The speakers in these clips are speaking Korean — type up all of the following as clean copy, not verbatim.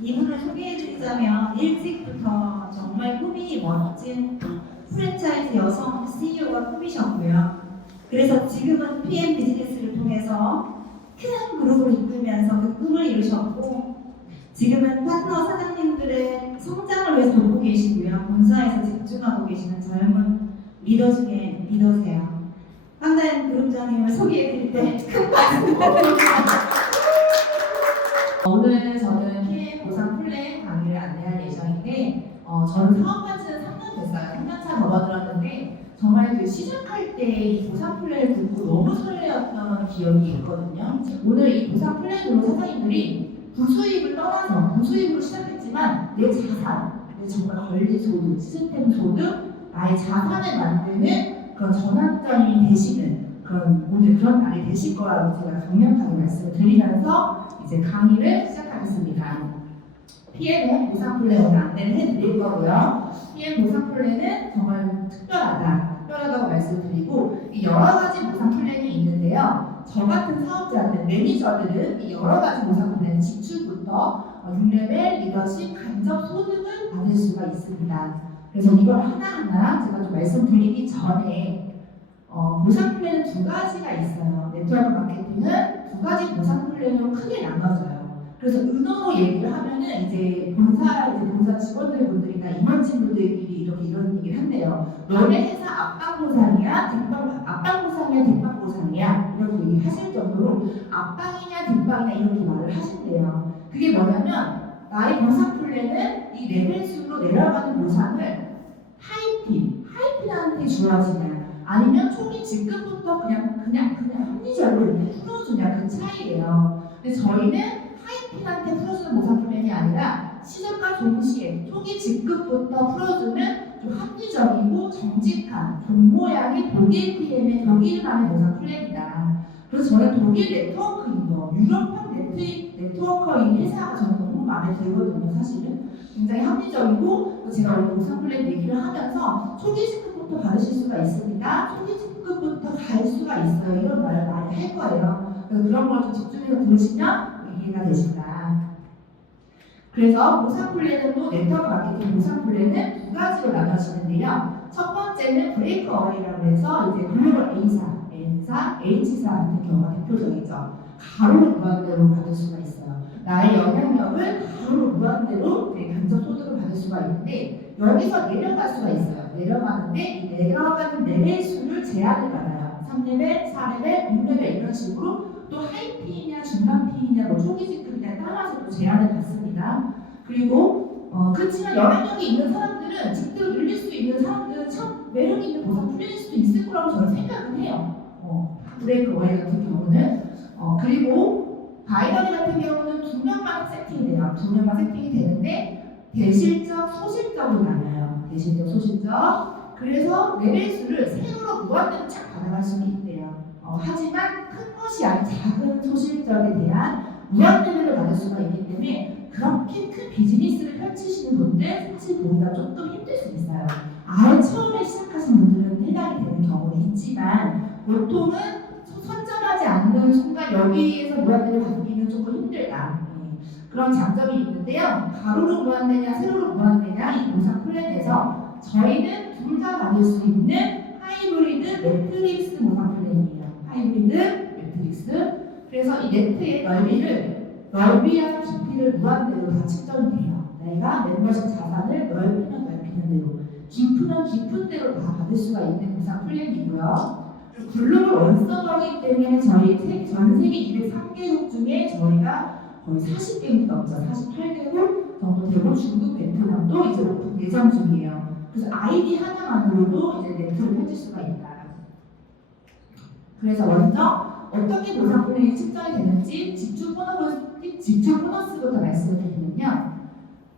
이분을 소개해드리자면 일찍부터 정말 꿈이 멋진 프랜차이즈 여성 CEO가 꿈이셨고요. 그래서 지금은 PM 비즈니스를 통해서 큰 그룹을 이끌면서 그 꿈을 이루셨고, 지금은 파트너 사장님들의 성장을 위해서 돕고 계시고요. 본사에서 집중하고 계시는 젊은 리더 중에 리더세요. 황다현 그룹장님을 소개해드릴 때 큰 박수 부탁드립니다. 오늘 저는 PM 보상 플랜 강의를 안내할 예정인데, 저는 사업한 지는 3년 됐어요. 3년차 접어들었는데 정말 그 시작할 때 이 보상 플랜을 듣고 너무 설레었던 기억이 있거든요. 오늘 이 보상 플랜으로 사장님들이 부수입을 떠나서 부수입으로 시작했지만 내 자산, 내 정말 권리 소득, 시스템 소득, 나의 자산을 만드는 그런 전환점이 되시는 오늘 그런 날이 되실 거라고 제가 강력하게 말씀을 드리면서 이제 강의를 시작하겠습니다. PM 보상 플랜 오늘 안내를 해드릴 거고요. PM 보상 플랜은 정말 특별하다고 말씀드리고, 이 여러 가지 보상 플랜이 있는데요. 저 같은 사업자들, 매니저들은 이 여러 가지 보상 플랜 지출부터 6레벨 리더십 간접 소득을 받을 수가 있습니다. 그래서 이걸 하나하나 제가 좀 말씀드리기 전에 보상 플랜은 두 가지가 있어요. 네트워크 마케팅은 두 가지 보상 플랜으로 크게 나눠져요. 그래서 은어로 얘기를 하면은 이제 본사 직원들분들이나 임원진분들끼리 이런 얘기를 한대요. 너네 회사 앞방 보상이야, 뒷방 보상이야 이렇게 얘기를 하실 정도로 앞방이냐 뒷방이냐 이렇게 말을 하신대요. 그게 뭐냐면 나의 보상 플랜은 이 레벨수로 내려가는 보상을 하이핀한테 주어지냐, 아니면 초기 직급부터 그냥 합리적으로 이렇게 풀어주냐, 그 차이예요. 근데 저희는 하이핀한테 풀어주는 보상 플랜이 아니라 시작과 동시에 초기 직급부터 풀어주는 좀 합리적이고 정직한 돈 모양의 독일 PM의 독일만의 보상 플랜이다. 그래서 저는 독일 네트워크인 거, 유럽판 네트워커인 회사가 저는 너무 마음에 들거든요. 사실은 굉장히 합리적이고, 제가 오늘 보상 플랜 얘기를 하면서 초기 직급부터 받으실 수가 있습니다. 초기 직급부터 갈 수가 있어요. 이런 말을 많이 할 거예요. 그래서 그런 걸 좀 집중해서 들으시면 이해가 되신다. 그래서 보상 플랜은 또 네트워크 마케팅 보상 플랜은 두 가지로 나눠지는데요. 첫 번째는 브레이크 어웨이라고 해서 이제 글로벌 N사, H사 같은 경우가 대표적이죠. 가로로 무한대로 받을 수가 있어요. 나의 영향력을 가로로 무한대로 간접 소득을 받을 수가 있는데, 여기서 내려갈 수가 있어요. 내려가는데 이 내려가는 레벨 수를 제한을 받아요. 3레벨, 4레벨, 6레벨 이런 식으로 또 하이피이냐 중간피이냐 초기 직급이냐 따라서 또 제한을 받습니다. 그리고 그렇지만 영향력이 있는 사람들은 직급을 늘릴 수 있는 사람들은 참 매력 있는 보상 플랜일 수도 있을 거라고 저는 생각은 해요. 브레이크 어웨이 같은 경우는 그리고 바이너리 같은 경우는 2명만 세팅이 돼요. 2명만 세팅이 되는데 대실적, 소실적으로 나눠요. 대실적, 소실적. 그래서 레벨 수를 세로로 무한대로 쫙 받아갈 수는 있대요. 하지만 큰 것이 아닌 작은 소실적에 대한 무한대를 받을 수가 있기 때문에 그렇게 큰 비즈니스를 펼치시는 분들 사실 보기가 조금 힘들 수 있어요. 아예 처음에 시작하신 분들은 해당이 되는 경우는 있지만, 보통은 선점하지 않는 순간 여기에서 무한대를 받기는 조금 힘들다. 그런 장점이 있는데요. 가로로 무한대냐 세로로 무한대냐 이 보상 플랜에서 저희는 둘 다 받을 수 있는 하이브리드 매트릭스 보상 플랜이에요. 하이브리드 매트릭스. 그래서 이 네트의 넓이와 깊이를 무한대로 다 측정이 돼요. 내가 멤버십 자산을 넓히는 대로, 깊은 대로 다 받을 수가 있는 보상 플랜이고요. 글로벌 원서버이기 때문에 저희 전 세계 203개국 중에 저희가 거의 40개국 넘죠. 48개국 정도 되고, 중국, 베트남도 이제 오픈 예정 중이에요. 그래서 아이디 하나만으로도 이제 네트를 펼칠 수가 있다. 그래서 먼저 어떻게 보상 플랜이 측정이 되는지 지출 보너스부터 말씀을 드리면요.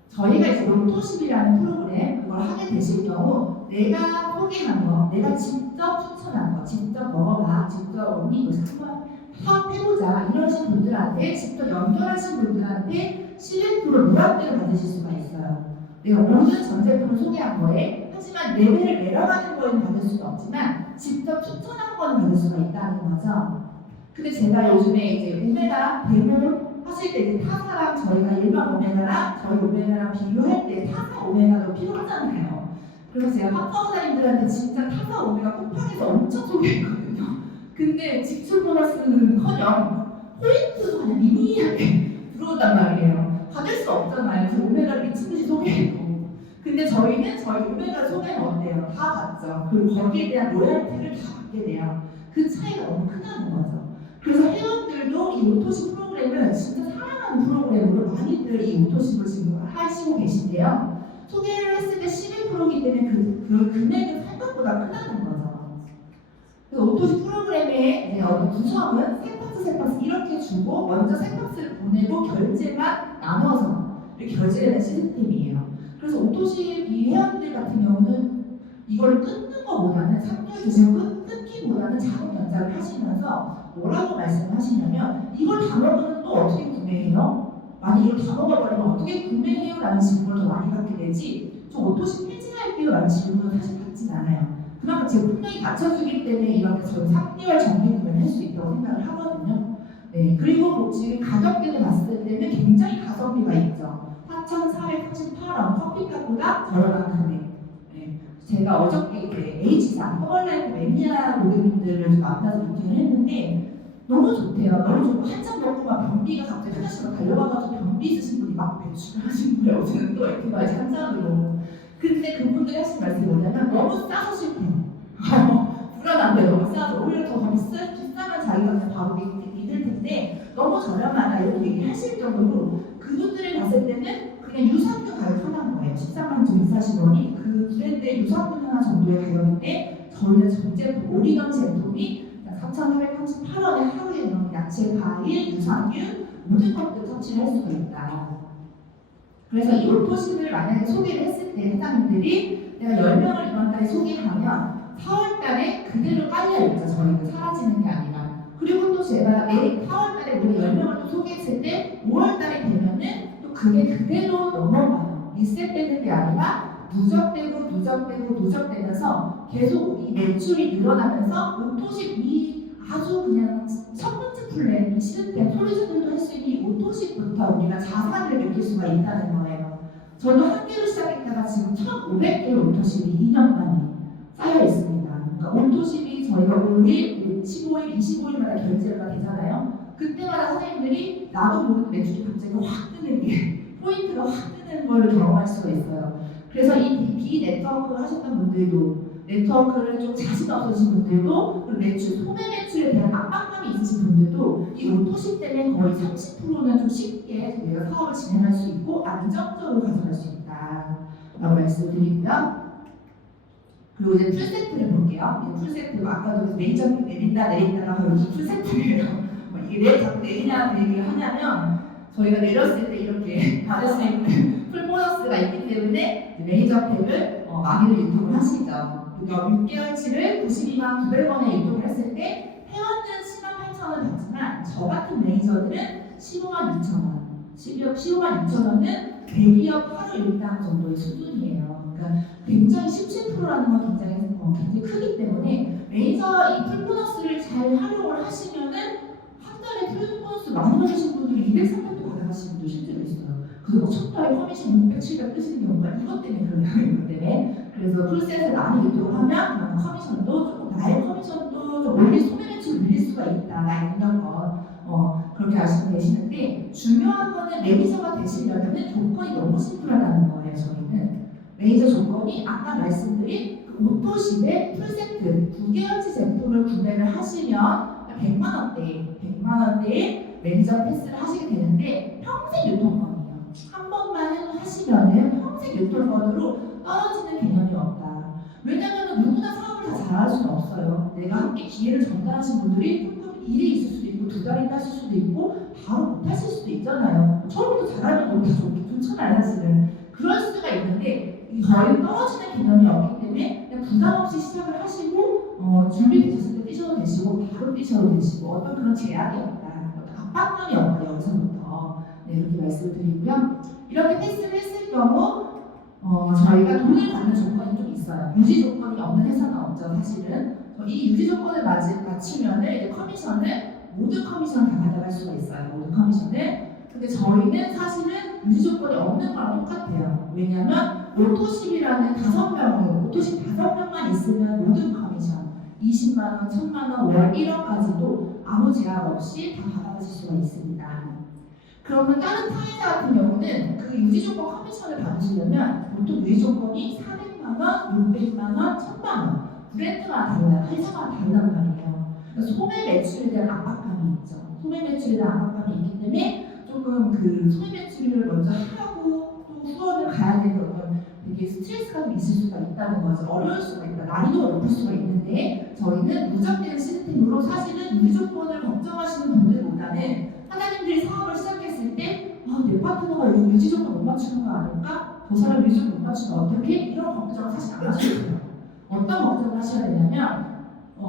저희가 이제 로토십이라는 프로그램 그걸 하게 되실 경우 내가 포기한 거, 내가 직접 추천한 거, 직접 먹어봐, 직접 언니 이거 한번 사업해보자 이러신 분들한테, 직접 연결하신 분들한테 실리프로 무한대로 받으실 수가 있어요. 내가 모든 전 제품을 소개한 거에, 하지만 레벨을 내려가는 거에는 받을 수가 없지만 직접 추천한 거는 받을 수가 있다는 거죠. 근데 제가 요즘에 이제 우메다 데모 하실 때 이제 타사랑 저희가 일반 오메가랑 저희 오메가랑 비교할 때 타사 오메가도 필요하잖아요. 그래서 제가 파트너사님들한테 진짜 타사 오메가 쿠팡에서 엄청 소개했거든요. 근데 지출 보너스는커녕 포인트도 그냥 미미하게 들어온단 말이에요. 받을 수 없잖아요. 그래서 오메가를 미친듯이 소개했고. 근데 저희는 저희 오메가 소개는 어때요? 다 받죠. 그리고 거기에 대한 로열티를 다 받게 돼요. 그 차이가 너무 크다는 거죠. 그래서 회원들도 이 오토십 프로그램을 진짜 사랑하는 프로그램으로 많이들 이 오토십을 지금 하시고 계신데요. 소개를 했을 때 11%이기 때문에 그 금액은 생각보다 크다는 거죠. 그래서 오토십 프로그램의 이제 어떤 구성은 세 박스 이렇게 주고 먼저 세 박스를 보내고 결제만 나눠서 이렇게 결제되는 시스템이에요. 그래서 오토십 이 회원들 같은 경우는 이걸 끊는 것보다는 3개월 드시고 끊기보다는 자금 연장을 하시면서 뭐라고 말씀하시냐면 이걸 다 먹으면 또 어떻게 구매해요? 만약 이걸 다 먹어버리면 어떻게 구매해요? 라는 질문을 더 많이 받게 되지 저 오토십 폐지할게요? 라는 질문은 사실 받진 않아요. 그만큼 제 분명히 갖춰주기 때문에 이렇게 저희 3개월 정기 구매를 할 수 있다고 생각을 하거든요. 네, 그리고 지금 가격대를 봤을 때는 굉장히 가성비가 있죠. 4,438원 커피값보다 저렴한 금액. 네, 제가 어저께 이제 H상 허벌라이프 매니아 고객님들을 만나서 미팅을 했는데 너무 좋대요. 너무 좋고 한참 먹고 막 변비가 갑자기 하나씩 달려와가지고 변비 있으신 분이 막 배출을 하신 거예요. 어제는 또 에티바이즈 한 잔으로. 근데 그분들이 하신 말씀이 뭐냐면 너무 싸서 싫대요. 불안한데 너무 싸서 오히려 더 비싸면 자기가 그냥 바로 믿을 텐데 너무 저렴하다 이렇게 얘기를 하실 정도로 그분들이 봤을 때는 그냥 유산균 가격 하나인 거예요. 13만 좀 비싸신 거니 그 브랜드의 유산균 하나 정도의 가격인데 저희는 전 제품 올인원 제품이 4,438원에 하루에 넣은 야채, 과일, 유산균 모든 것들 섭취를 할 수가 있다. 그래서 이 오토십을 만약에 소개를 했을 때 회장님들이 내가 10명을 이번 달에 소개하면 4월 달에 그대로 깔려있죠. 저희는 사라지는 게 아니라. 그리고 또 제가 내일 4월 달에 우리 10명을 또 소개했을 때 5월 달에 되면은 또 그게 그대로 넘어가요. 리셋되는 게 아니라 누적되면서 계속 이 매출이 늘어나면서 오토십이 아주 그냥 첫 번째 플랜, 이 시스템, 솔루션들도 할 수 있는 이 오토십부터 우리가 자산을 느낄 수가 있다는 거예요. 저도 한 개로 시작했다가 지금 1,500개의 오토십이 2년 만에 쌓여 있습니다. 그러니까 오토십이 저희가 5일, 15일, 25일마다 결제가 되잖아요. 그때마다 선생님들이 나도 모르는 매출이 갑자기 확 뜨는 게 포인트가 확 뜨는 걸 경험할 수가 있어요. 그래서 이 비네트워크 하셨던 분들도 네트워크를 좀 자신 없으신 분들도 그리고 매출, 소매 매출에 대한 압박감이 있으신 분들도 이 오토십 때문에 거의 30%는 좀 쉽게 저희가 사업을 진행할 수 있고 안정적으로 가져갈 수 있다라고 말씀드리고요. 그리고 이제 풀세트를 볼게요. 이 풀세트 아까도 메이저 내린다가 바로 이 풀세트예요. 이게 왜 자꾸 내리냐는 얘기를 하냐면 저희가 내렸을 때 이렇게 받을 수 있는 풀 보너스가 있기 때문에 메이저 팩을 많이들 유통을 하시죠. 그러니까 6개월치를 92만 900원에 유통을 했을 때 회원들은 108,000원 받지만 저 같은 매니저들은 15만 6천원 15만 6천원은 대기업 하루 일당 정도의 수준이에요. 그러니까 굉장히 17%라는 건 굉장히 크기 때문에 매니저 이 풀보너스를 잘 활용을 하시면은 한 달에 풀보너스 많이 받으신 분들이 200, 300도 받아가시는 분도 실제로 있어요. 그래서 뭐 첫 달에 커미션 600, 700 뜨시는 경우가 이것 때문에 그래요. 이것 때문에. 그래서 풀셋을 많이 유통하면 커미션도 조금 나의 커미션도 좀 올릴 소매 매출을 늘릴 수가 있다. 이런 거 그렇게 아시고 계시는데 중요한 거는 매니저가 되시려면 조건이 너무 심플하다는 거예요. 저희는 매니저 조건이 아까 말씀드린 그 오토십의 풀세트 9개월치 제품을 구매를 하시면 100만 원대의 매니저 패스를 하시게 되는데 평생 유통권이에요. 한 번만 하시면은 평생 유통권으로 떨어지는 개념이 없다. 왜냐하면 누구나 사업을 다 잘할 수는 없어요. 내가 함께 기회를 전달하신 분들이 조금 일이 있을 수도 있고 2달이 하실 수도 있고 바로 못 하실 수도 있잖아요. 처음부터 잘하면 너무 좋잖아요. 사실은 그럴 수가 있는데 거의 떨어지는 개념이 없기 때문에 그냥 부담 없이 시작을 하시고 준비되셨을 때 뛰셔도 되시고 바로 뛰셔도 되시고 어떤 그런 제약이 없다. 압박감이 없다. 여기서부터 이렇게 말씀드리고요. 이렇게 패스를 했을 경우 저희가 돈을 받는 조건이 좀 있어요. 유지 조건이 없는 회사는 없죠, 사실은. 이 유지 조건을 맞추면 이제 커미션을 모든 커미션을 다 받아갈 수가 있어요. 모든 커미션을 근데 저희는 사실은 유지 조건이 없는 거랑 똑같아요. 왜냐면 오토십이라는 5명으로 오토십 5명만 있으면 모든 커미션 20만 원, 1000만 원, 월 1억까지도 아무 제약 없이 다 받아가실 수가 있습니다. 그러면 다른 사회자 같은 경우는 그 유지 조건 커미션을 받으시려면 보통 유지 조건이 400만 원, 600만 원, 1000만 원 브랜드마다 달라요. 회사마다 다르단 말이에요. 그래서 소매 매출에 대한 압박감이 있죠. 소매 매출에 대한 압박감이 있기 때문에 조금 그 소매 매출을 먼저 하고 또 후원을 가야 되는 어떤 되게 스트레스가 좀 있을 수가 있다는 거죠. 어려울 수가 있다. 난이도가 높을 수가 있는데 저희는 누적되는 시스템으로 사실은 유지 조건을 걱정하시는 분들보다는 하나님들이 사업을 시작했을 때 내 파트너가 유지 조건 못 맞추는 거 아닐까? 저 사람 유지 조건 못 맞추면 어떻게? 이런 걱정을 사실 안 하셔도 돼요. 어떤 걱정을 하셔야 되냐면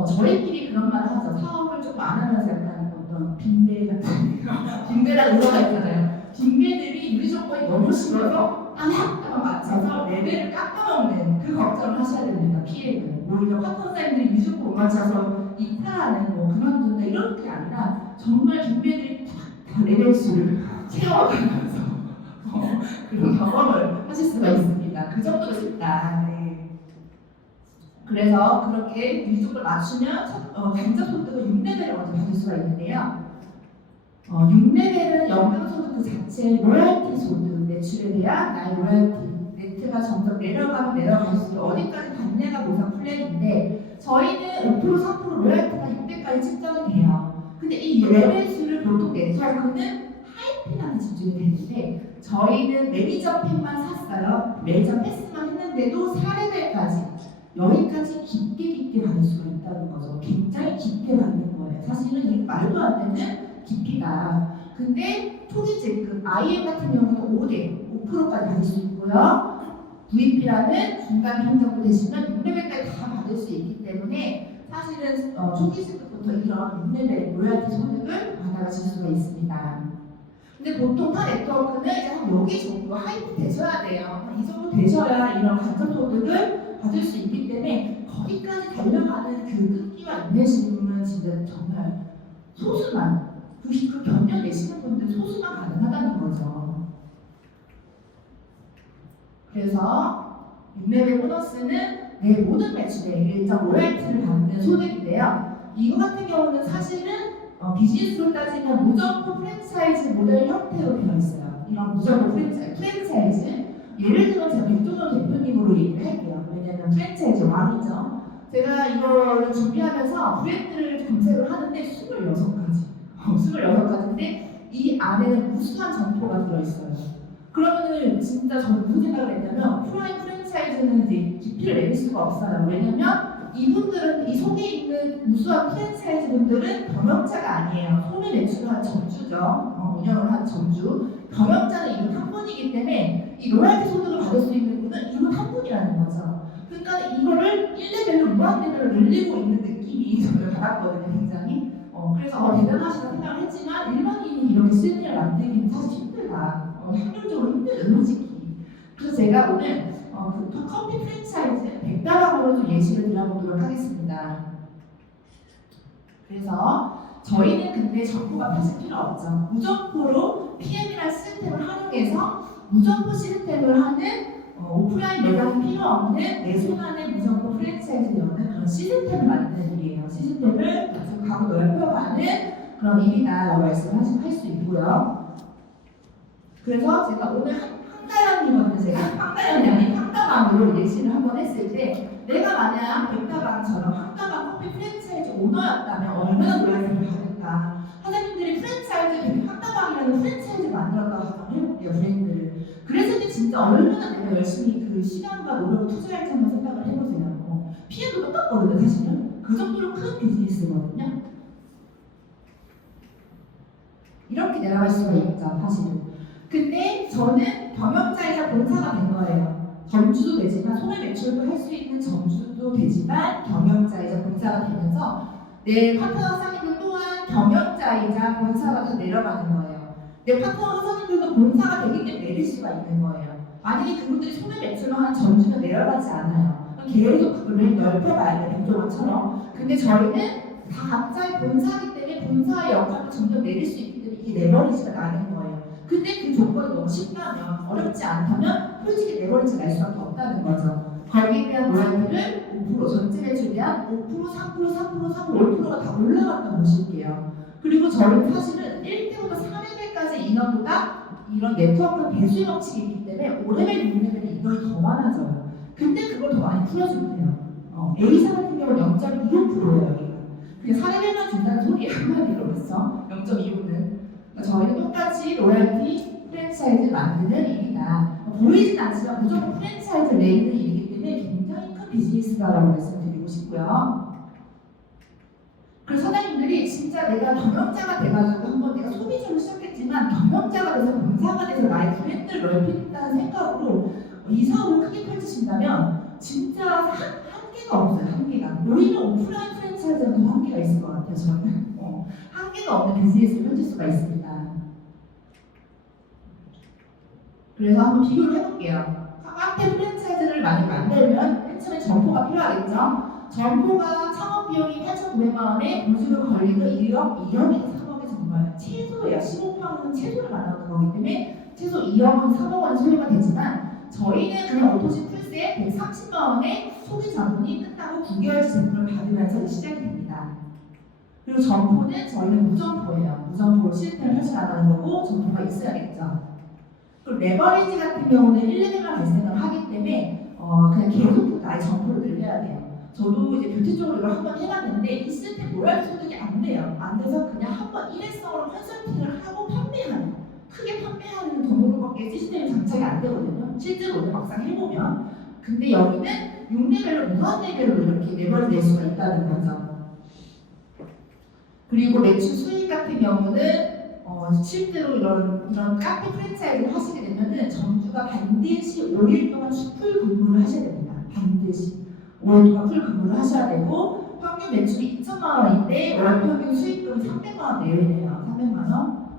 저희끼리 그런 말을 하죠. 사업을 조금 안 하면서 약간 어떤 빈배 같은 빈배라는 의도가 있잖아요. 빈배들이 유지 조건이 너무 싫어서 딱 맞춰서 레벨을 깎아먹는 그 걱정을 하셔야 됩니다. 피해는 오히려 파트너사님들이 유지 조건 못 맞춰서 이탈하는 그만둔다 이런 게 아니라 정말 빈배들이 다 레벨 수를 채워가면서 그런 경험을 하실 수가 있습니다. 그 정도로 쉽다. 네. 그래서 그렇게 유지조건을 맞추면 간접 소득은 6레벨을 먼저 받을 수가 있는데요. 6레벨은 연금 소득 그 자체 로열티 소득, 매출에 대한 나의 로열티, 네트가 점점 내려갈수록 어디까지 받냐가 보상 플랜인데 저희는 5%, 3% 로열티가 600까지 측정이 돼요. 근데 이 레벨 수를 보통 네트워크는 하이핀한테 집중이 되는데 저희는 매니저 팩만 샀어요. 매니저 패스만 했는데도 4레벨까지 여기까지 깊게 받을 수가 있다는 거죠. 굉장히 깊게 받는 거예요. 사실은 이게 말도 안 되는 깊이다. 근데 초기 재급 IM 같은 경우는 5%까지 받을 수 있고요. VP라는 중간 평정도 되시면 6레벨까지 다 받을 수 있기 때문에 사실은 초기 재급부터 이런 6레벨 로열티 소득을 받아가실 수가 있습니다. 근데 보통 타 네트워크는 이제 한 여기 정도 하이프 되셔야 돼요. 이 정도 되셔야 이런 간접 소득을 받을 수 있기 때문에 거기까지 달려가는 그 끈기와 인내심은 진짜 정말 소수만 그 견뎌내시는 분들 소수만 가능하다는 거죠. 그래서 6레벨 보너스는 내 모든 매출에 일정 로열티를 받는 소득인데요. 이거 같은 경우는 사실은 비즈니스로 따지면 무점포 프랜차이즈 모델 형태로 되어 있어요. 이런 무점포 프랜차이즈 예를 들어 제가 백종원 대표님으로 얘기를 할게요. 왜냐하면 프랜차이즈 왕이죠. 제가 이거를 준비하면서 브랜드를 검색을 하는데 26가지인데 이 안에는 무수한 점포가 들어있어요. 그러면은 진짜 저는 무슨 생각을 했냐면 프라임 프랜차이즈는 이제 깊이를 내릴 수가 없어요. 왜냐면 이분들은 이 속에 있는 무수한 프랜차이즈 분들은 경영자가 아니에요. 소매 매출을 한 점주죠. 운영을 한 점주. 경영자는 이분 한 분이기 때문에 이 로얄티 소득을 받을 수 있는 분은 이분 한 분이라는 거죠. 그러니까 이거를 1레벨로 무한대로 늘리고 있는 느낌이 저는 받았거든요. 굉장히. 그래서 대단하시다 생각을 했지만 일반인이 이렇게 시스템을 만들기는 사실 힘들다. 확률적으로 힘들어요. 솔직히. 그래서 제가 오늘 그 커피 프랜차이즈 100다방으로 좀 예시를 드려보도록 하겠습니다. 그래서 저희는 근데 점포가 사실 필요 없죠. 무점포로 PM이라는 시스템을 활용해서 무점포 시스템을 하는 오프라인 매장이 필요 없는 내 손 안에 무점포 프랜차이즈 여는 그런 시스템을 만드는 일이에요. 시스템을 가구 넓혀가는 그런 일이다라고 말씀할 수 있고요. 그래서 제가 오늘 황다연님한테 제가 황다연이 아닌 황다방으로 예시를 한번 했을 때 내가 만약 백다방처럼 황다방 커피 프랜차이즈 오너였다면 얼마나 로얄티를 받을까. 사장님들이 프랜차이즈 황다방이라는 프랜차이즈 만들었다고 가정을 해볼게요. 브랜드를. 그래서 진짜 얼마나 내가 열심히 그 시간과 노력을 투자할지 한번 생각을 해보세요. 피해도 똑같거든요. 사실은 그 정도로 큰 비즈니스거든요. 이렇게 내려갈 수가 있죠. 사실은. 근데 저는 경영자이자 본사가 된 거예요. 점주도 되지만 소매 매출도 할 수 있는 점주도 되지만 경영자이자 본사가 되면서 내 파트너 사장님들 또한 경영자이자 본사가 더 내려가는 거예요. 내 파트너 사장님들도 본사가 되기 때문에 내릴 수가 있는 거예요. 만약에 그분들이 소매 매출만 한 점주는 내려가지 않아요. 계속 그걸 넓혀가야 돼요. 백종원처럼. 근데 저희는 다 각자의 본사이기 때문에 본사의 역할을 점점 내릴 수 있기 때문에 이게 레버리지가 나는 거예요. 근데 그 조건이 너무 쉽다면, 어렵지 않다면 솔직히 레버리지 날 수밖에 없다는 거죠. 거기에 대한 로열티를 5%, 전체 매출에 대한 5%, 3%, 3%, 3%, 5%가 다 올라갔다 보실게요. 그리고 저는 사실은 1대부터 4레벨까지 인원보다 이런 네트워크 배수의 법칙이 있기 때문에 5레벨, 6레벨의 인원이 더 많아져요. 근데 그걸 더 많이 풀어준대요. A사 같은 경우는 0.25%예요. 그냥 4레벨만 준다는 소리 한마디로 그랬어. 0.25는. 저희는 똑같이 로열티 프랜차이즈 만드는 일이다. 보이진 않지만 무조건 프랜차이즈 내는 일이기 때문에 굉장히 큰 비즈니스다라고 말씀드리고 싶고요. 그래서 사장님들이 진짜 내가 경영자가 돼가지고 한번 내가 소비자로 시작했지만 경영자가 돼서 본사가 돼서 나의 브랜드를 넓힌다는 생각으로 이 사업을 크게 펼치신다면 진짜 한계가 없어요. 한계가. 오히려 오프라인 프랜차이즈는 더 한계가 있을 것 같아요. 저는 한계가 없는 비즈니스를 펼칠 수가 있습니다. 그래서 한번 비교를 해볼게요. 카페 프랜차이즈를 만들면 맨 처음에 점포가 필요하겠죠. 점포가 창업 비용이 8,900만 원에 보수료 걸리고 2억에서 3억이 정말 최소예요. 15평은 최소를 말하는 거기 때문에 최소 2억은 3억 원 소요가 되지만 저희는 그냥 오토시 풀세 130만 원에 소비 자본이 끝나고 9개월치 제품을 받으면서 시작이 됩니다. 그리고 점포는 저희는 무점포예요. 무점포로 시스템을 펼쳐나가는 거고 점포가 있어야겠죠. 그리고 레버리지 같은 경우는 1레벨만 발생을 하기 때문에 그냥 계속 나의 점포를 늘려야 돼요. 저도 이제 뷰티 쪽으로 이걸 한번 해봤는데 이 시스템 로얄티 소득이 안 돼요. 안 돼서 그냥 한번 일회성으로 컨설팅을 하고 판매하는, 크게 판매하는 돈으로밖에 시스템이 장착이 안 되거든요. 실제로 오늘 막상 해보면. 근데 여기는 6레벨로 무한 레벨로 이렇게 레버리지 낼 수가 있다는 거죠. 그리고 매출 수익 같은 경우는 실제로 이런 카페 프랜차이즈를 하시게 되면은 점주가 반드시 5일 동안 풀 근무를 하셔야 됩니다. 반드시 5일 동안 풀 근무를 하셔야 되고 평균 매출이 2천만 원인데 월 평균 수익금이 300만 원 내외네요. 300만 원.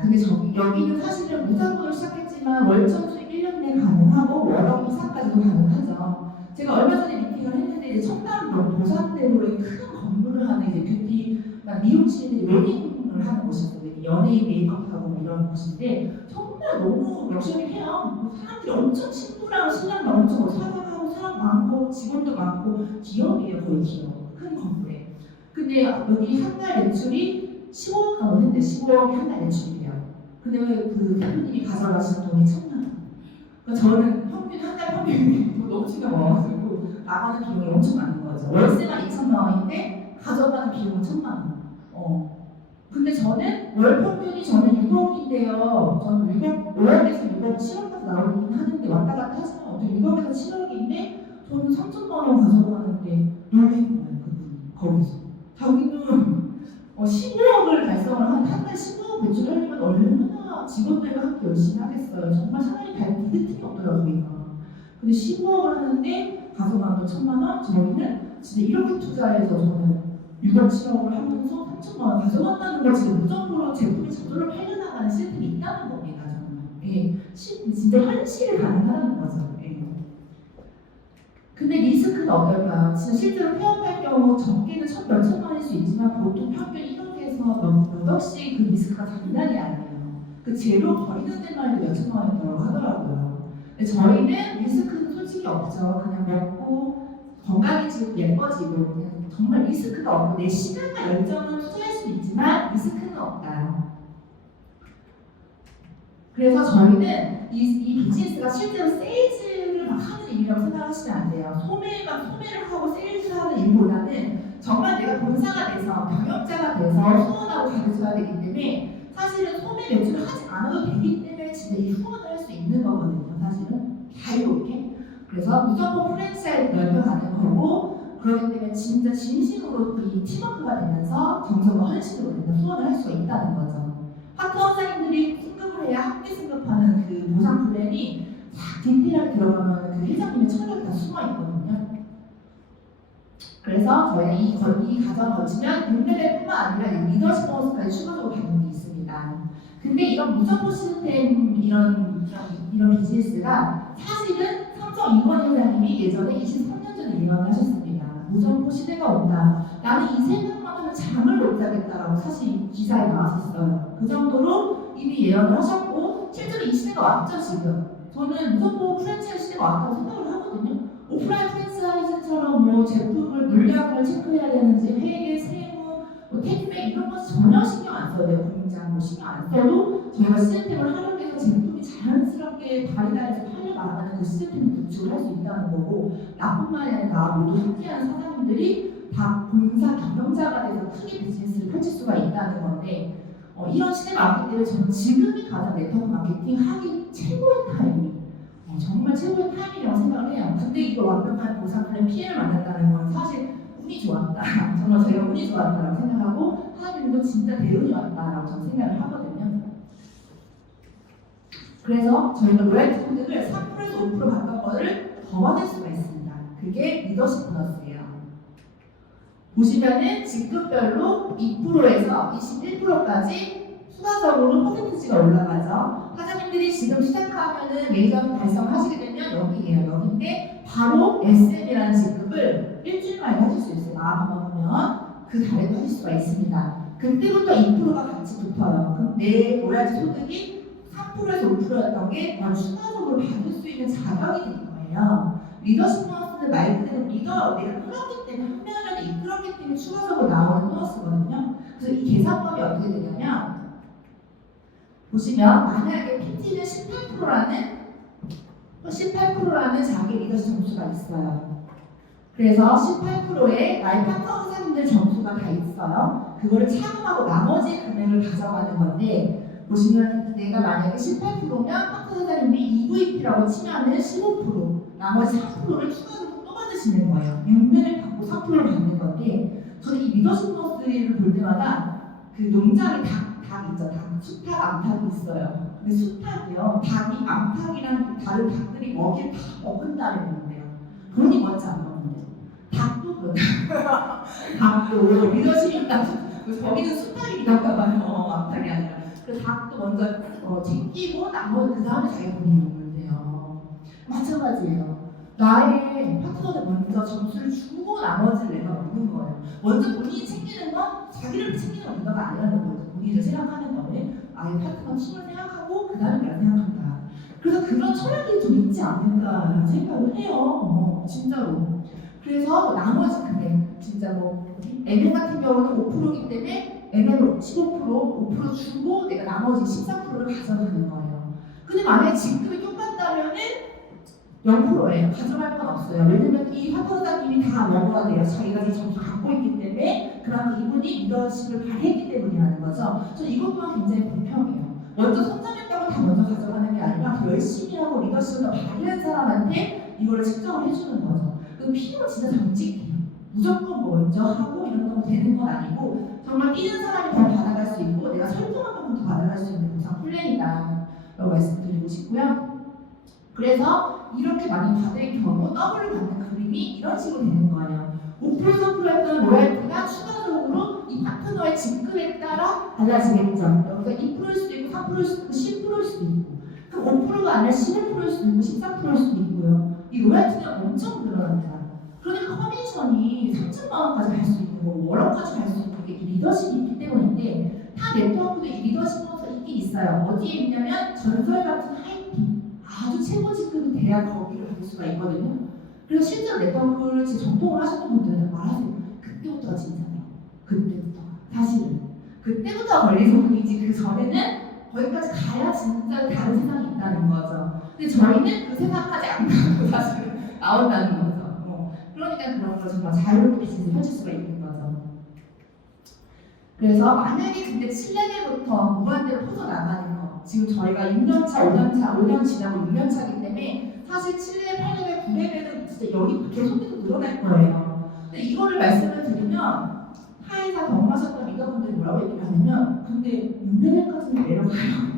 근데 여기는 사실은 무상으로 시작했지만 월천 수익 1년 내 가능하고 월업 이상까지도 가능하죠. 제가 얼마 전에 미팅을 했는데 이제 청담동 도산대로에 큰 건물을 하는 이제 뷰티 미용실들이 웨딩을 하는 곳이거든요. 연예인 메이크업하고 이런 곳인데 정말 너무 럭셔리해요. 사람들이 엄청 친구랑 신랑도 엄청 사랑하고 사람 많고 직원도 많고 기업이에요. 거의 기업. 큰 건물에. 근데 여기 한 달 매출이 15억 나오는데 15억이 한 달 매출이에요. 근데 왜 그 대표님이 가져가시는 돈이 1,000만 원. 그러니까 저는 평균 한 달 평균이 너무 충격 먹어가지고 나가는 비용이 엄청 많은 거죠. 월세만 2천만 원인데 가져가는 비용은 1,000만 원. 근데 저는 월 평균이 저는 6억인데요. 저는 6억, 5억에서 6억, 7억까지 나오긴 하는데 왔다 갔다 하지만 어떻게 6억에서 7억인데 저는 3천만 원 가져가는데 놀라는 거예요. 그분 거기서. 자기는 15억을 달성을 한 달 15억 매출하려면 얼마나 직원들과 함께 열심히 하겠어요. 정말 사람이 발 디딜 틈이 없더라고요. 저희가. 근데 15억을 하는데 가져가는 건 1,000만 원, 저희는 진짜 이렇게 투자해서 저는 6억, 7억을 하면서 3천만 원 가져간다는 걸 지금 무정부로 제품이 저절로 팔려나가는 시스템이 있다는 겁니다. 저는. 예, 진짜 현실이 가능하다는 거죠. 예. 근데 리스크는 어떨까요? 진짜 실제로 폐업할 경우 적게는 몇 천만 원일 수 있지만 보통 평균 1억에서 몇 억씩 그 리스크가 장난이 아니에요. 그 재료 버리는 데만 해도 몇 천만 원이라고 하더라고요. 근데 저희는 리스크는 솔직히 없죠. 그냥 먹고 건강해지고 예뻐지고 그냥 정말 리스크가 없고 내 시간과 열정은 투자할 수 있지만 리스크는 없다. 그래서 저희는 이 비즈니스가 실제로 세일즈를 막 하는 일이라고 생각하시면 안 돼요. 소매를 하고 세일즈를 하는 일보다는 정말 내가 본사가 돼서 경영자가 돼서 후원하고 가르쳐야 되기 때문에 사실은 소매 매출을 하지 않아도 되기 때문에 진짜 이 후원을 할 수 있는 거거든요. 사실은 자유롭게. 그래서 무조건 프랜차이즈 넓혀가는 거고 그렇기 때문에 진짜 진심으로 이 팀워크가 되면서 정성과 헌신으로 후원을 할 수가 있다는 거죠. 파트너사님들이 승급을 해야 함께 승급하는 그 보상 플랜이 다 디테일하게 들어가면 그 회장님의 철학이 다 숨어 있거든요. 그래서 저희가 이 과정을 거치면 6레벨뿐만 아니라 리더십 보너스까지 추가적으로 받는 게 있습니다. 근데 이런 무정보 시스템 이런 비즈니스가 사실은 삼성 이건희 회장님이 예전에 23년 전에 일반을 하셨습니다. 무정보 시대가 온다. 나는 이 생각만 하면 잠을 못 자겠다라고 사실 기사에 나왔었어요. 그 정도로 이미 예언을 하셨고 실제로 이 시대가 왔죠 지금. 저는 무조건 프랜차이즈 시대가 왔다고 생각을 하거든요. 오프라인 프랜차이즈처럼 뭐 제품을 물량을 체크해야 되는지 회계, 세무, 뭐 택배 이런 거 전혀 신경 안 써요. 내 공장 뭐 신경 안 써도 저희가 시스템을 활용해서 제품이 자연스럽게 발달해서 팔려 나가는 그 시스템을 구축을 할 수 있다는 거고 나뿐만이 아니라 모두 함께하는 사장님들이 다 본사 경영자가 돼서 크게 비즈니스를 펼칠 수가 있다는 건데 이런 시대가 왔기 때문에 저는 지금이 가장 네트워크 마케팅 하기 최고의 타이밍 정말 최고의 타이밍이라고 생각을 해요. 근데 이거 완벽한 보상하는 피해를 만났다는 건 사실 운이 좋았다. 정말 저희가 운이 좋았다라고 생각하고 하나님도 진짜 대운이 왔다라고 저는 생각을 하거든요. 그래서 저희가 로얄티 소득을 3%에서 5% 갔던 거를 더 받을 수가 있습니다. 그게 리더십 보너스예요. 보시면은 직급별로 2%에서 21%까지 추가적으로 퍼센티지가 올라가죠. 사장님들이 지금 시작하면은 메이저 달성하시게 되면 여기예요. 여기인데 바로 SM이라는 직급을 일주일 만에 하실 수 있어요. 마음만 먹으면 그 달에도 하실 수가 있습니다. 그때부터 2%가 같이 붙어요. 그럼 내 로얄티 소득이 3%에서 5%였던 게 바로 추가적으로 받을 수 있는 자격이 된 거예요. 리더십 보너스는 말 그대로 내가 끌었기 때문에 한 명이라도 이끌었기 때문에 추가적으로 나오는 보너스거든요. 그래서 이 계산법이 어떻게 되냐면 보시면 만약에 PT는 18%라는 자기 리더십 점수가 있어요. 그래서 18%에 나의 파트너 사장님들 점수가 다 있어요. 그거를 차감하고 나머지 금액을 가져가는 건데 보시면 내가 만약에 18%면 파트너 사장님이 EVP라고 치면은 15% 나머지 4%를 추가적으로 또 받으시는 거예요. 6년을 받고 4%를 받는 건데 저는 이 리더십 보너스를 볼 때마다 그 농장에 닭 있죠. 수탉, 암탉이 있어요. 근데 수탉이요. 닭이 암탉이랑 다른 닭들이 먹이를 다 먹은 다음에 먹는데요. 본인이 먼저 안 먹는데요. 닭도 그렇다. 닭도 리더십이 있다. 거기는 수탉이라고 봐요. 암탉이 아니라. 그래서 닭도 먼저 챙기고 나머지 그 다음에 자기 본인이 먹는데요. 마찬가지예요. 나의 파트너들 먼저 점수를 주고 나머지를 내가 먹는 거예요. 먼저 본인이 챙기는 건 자기를 챙기는 건 리더가 아니라는 거죠. 본인이 생각하는 거는 아예 파트너 팀을 생각하고 그 다음에 내가 생각한다. 그래서 그런 철학이 좀 있지 않는가라는 생각을 해요. 진짜로. 그래서 나머지 금액 진짜 뭐 MM 같은 경우는 5%이기 때문에 MM 15%, 5% 주고 내가 나머지 13%를 가져가는 거예요. 근데 만약에 직급이 똑같다면은 0%예요. 가져갈 건 없어요. 왜냐면 이 파트너장님이 다 먹어야 돼요. 자기가 이 점수 갖고 있기 때문에 그만큼 이분이 리더십을 발휘했기 때문이라는 거죠. 저는 이것 또한 굉장히 불평해요. 먼저 성장했다고 다 먼저 가져가는 게 아니라 열심히 하고 리더십을 발휘한 사람한테 이거를 측정을 해주는 거죠. 그 필요는 진짜 정직해요. 무조건 뭐 먼저 하고 이런 거 되는 건 아니고 정말 뛰는 사람이 더 받아갈 수 있고 내가 설정한 만큼 더 받아갈 수 있는 보상 플랜이다 라고 말씀드리고 싶고요. 그래서 이렇게 많이 받을 경우 더블을 받는 그림이 이런 식으로 되는 거예요. 5% 3%였던 로얄티가 추가적으로 이 파트너의 직급에 따라 달라지겠죠. 여기서 2%일 수도 있고 3%일 수도 있고 10%일 수도 있고 그럼 5%가 아니라 11%일 수도 있고 13%일 수도 있고요. 이 로얄티가 엄청 늘어납니다. 그러니까 커미션이 3천만 원까지 갈 수 있는 거고 월억까지 갈 수 있는 게 리더십이 있기 때문인데 타 네트워크도 이 리더십으로서 있긴 있어요. 어디에 있냐면 전설 같은 하이팀 아주 최고 직급이 돼야 거기를 갈 수가 있거든요. 그래서 실제로 네트워크를 전통을 하셨던 분들은 말하세요. 그때부터가 진짜예요. 그때부터 사실은 그때부터 걸린 소문이지 그 전에는 거기까지 가야 진짜 다른 세상이 있다는 거죠. 근데 저희는 그 생각하지 않고 사실은 나온다는 거죠. 그러니까 그런 걸 정말 자유롭게 비즈니스 펼칠 수가 있는 거죠. 그래서 만약에 근데 7레벨부터 무한대로 퍼져나가는 거 지금 저희가 6년차, 5년 지나고 6년차이기 때문에 사실 7레벨, 8레벨, 9레벨은 진짜 여기 계속해서 늘어날 거예요. 근데 이거를 말씀을 드리면 타회사 경험하셨던 리더분들이 뭐라고 얘기를 하냐면 근데 6레벨까지는 내려가요.